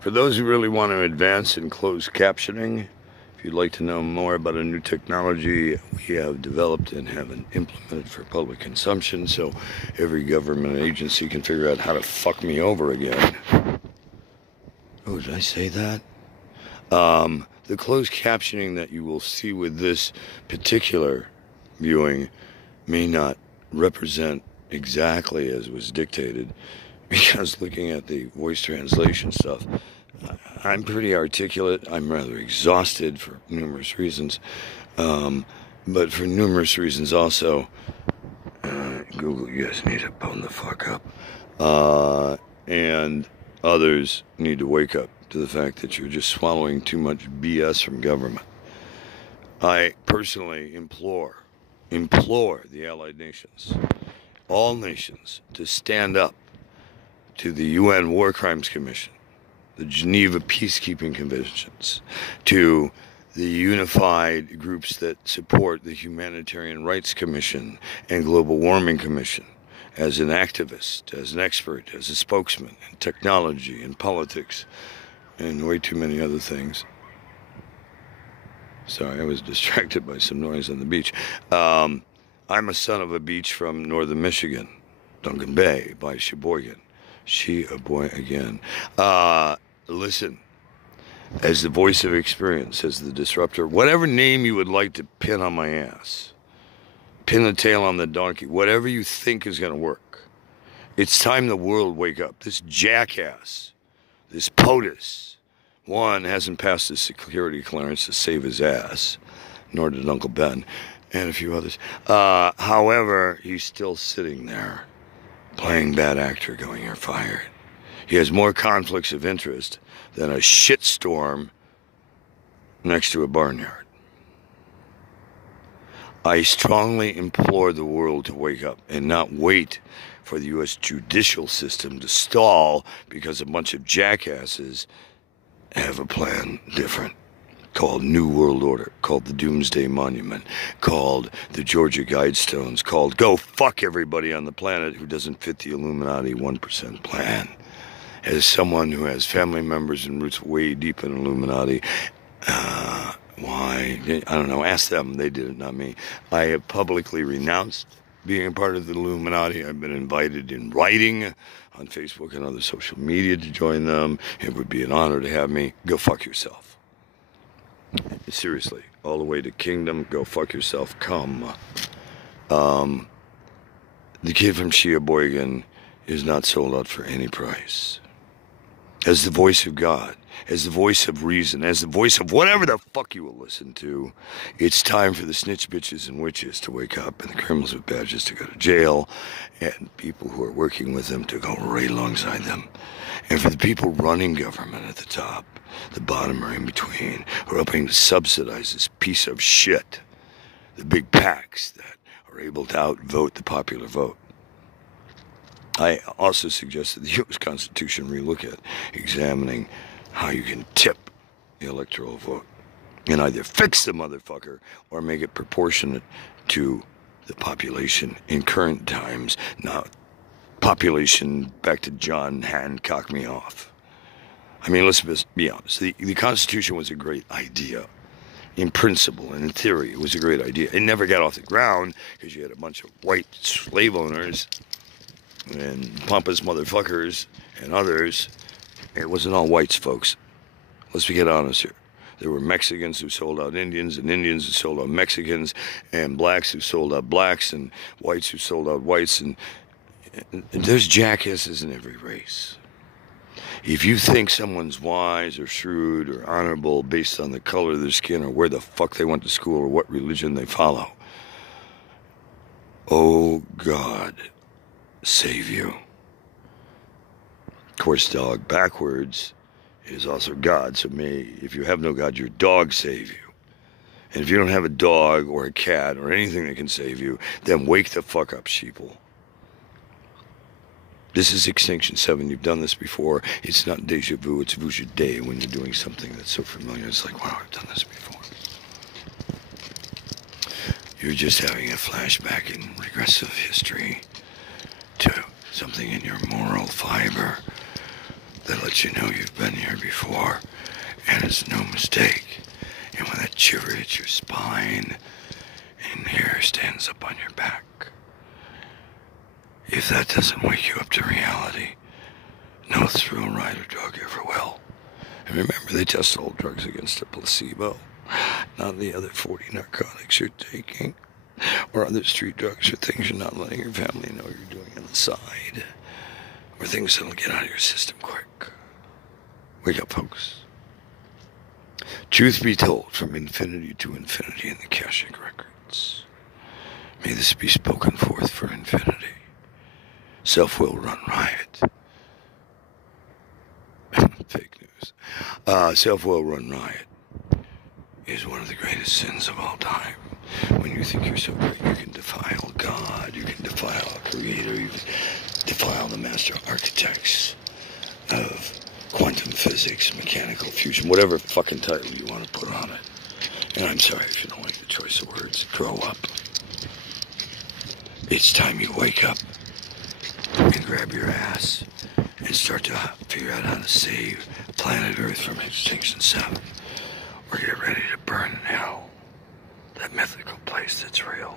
For those who really want to advance in closed captioning, if you'd like to know more about a new technology we have developed and haven't implemented for public consumption, so every government agency can figure out how to fuck me over again. Oh, did I say that? The closed captioning that you will see with this particular viewing may not represent exactly as was dictated, because looking at the voice translation stuff, I'm pretty articulate. I'm rather exhausted for numerous reasons, but for numerous reasons also, Google, you guys need to bone the fuck up, and others need to wake up to the fact that you're just swallowing too much BS from government. I personally implore the Allied nations, all nations, to stand up to the UN War Crimes Commission, the Geneva Peacekeeping Conventions, to the unified groups that support the Humanitarian Rights Commission and Global Warming Commission, as an activist, as an expert, as a spokesman in technology and politics, and way too many other things. Sorry, I was distracted by some noise on the beach. I'm a son of a beach from northern Michigan, Duncan Bay by Sheboygan. She a boy again. Listen, as the voice of experience, as the disruptor, whatever name you would like to pin on my ass, pin the tail on the donkey, whatever you think is going to work. It's time the world wake up. This jackass, this POTUS, one, hasn't passed his security clearance to save his ass, nor did Uncle Ben, and a few others. However, he's still sitting there, playing bad actor, going, "You're fired." He has more conflicts of interest than a shitstorm next to a barnyard. I strongly implore the world to wake up and not wait for the U.S. judicial system to stall because a bunch of jackasses have a plan different, called New World Order, called the Doomsday Monument, called the Georgia Guidestones, called go fuck everybody on the planet who doesn't fit the Illuminati 1% plan. As someone who has family members and roots way deep in Illuminati, why? I don't know, ask them, they did it, not me. I have publicly renounced being a part of the Illuminati. I've been invited in writing on Facebook and other social media to join them. It would be an honor to have me. Go fuck yourself. Seriously, all the way to kingdom, go fuck yourself, come. The kid from Sheboygan is not sold out for any price. As the voice of God, as the voice of reason, as the voice of whatever the fuck you will listen to, it's time for the snitch bitches and witches to wake up, and the criminals with badges to go to jail, and people who are working with them to go right alongside them. And for the people running government at the top, the bottom or in between, who are helping to subsidize this piece of shit, the big PACs that are able to outvote the popular vote. I also suggest that the U.S. Constitution relook at examining how you can tip the electoral vote and either fix the motherfucker or make it proportionate to the population in current times, not population back to John Hancock me off. I mean, let's be honest. The Constitution was a great idea. In principle and in theory, it was a great idea. It never got off the ground because you had a bunch of white slave owners and pompous motherfuckers and others. It wasn't all whites, folks. Let's get honest here. There were Mexicans who sold out Indians, and Indians who sold out Mexicans, and blacks who sold out blacks, and whites who sold out whites, and there's jackasses in every race. If you think someone's wise or shrewd or honorable based on the color of their skin or where the fuck they went to school or what religion they follow, oh God, save you. Of course, dog backwards is also God, so if you have no God, your dog save you. And if you don't have a dog or a cat or anything that can save you, then wake the fuck up, sheeple. This is Extinction 7. You've done this before. It's not deja vu, it's vu de when you're doing something that's so familiar. It's like, wow, I've done this before. You're just having a flashback in regressive history to something in your moral fiber that lets you know you've been here before, and it's no mistake. And when that shiver hits your spine, and hair stands up on your back, if that doesn't wake you up to reality, no thrill ride or drug ever will. And remember, they test all drugs against a placebo, not the other 40 narcotics you're taking, or other street drugs, or things you're not letting your family know you're doing on the side, or things that'll get out of your system quick. Wake up, folks. Truth be told, from infinity to infinity in the Akashic records, may this be spoken forth for infinity. Self will run riot. Fake news. Self will run riot is one of the greatest sins of all time. When you think you're so great, you can defile God, you can defile a creator, you can defile the master architects of quantum physics, mechanical fusion, whatever fucking title you want to put on it. And I'm sorry if you don't like the choice of words. Grow up. It's time you wake up and grab your ass and start to figure out how to save planet Earth from Extinction 7. Or get ready to burn in hell. That mythical place that's real.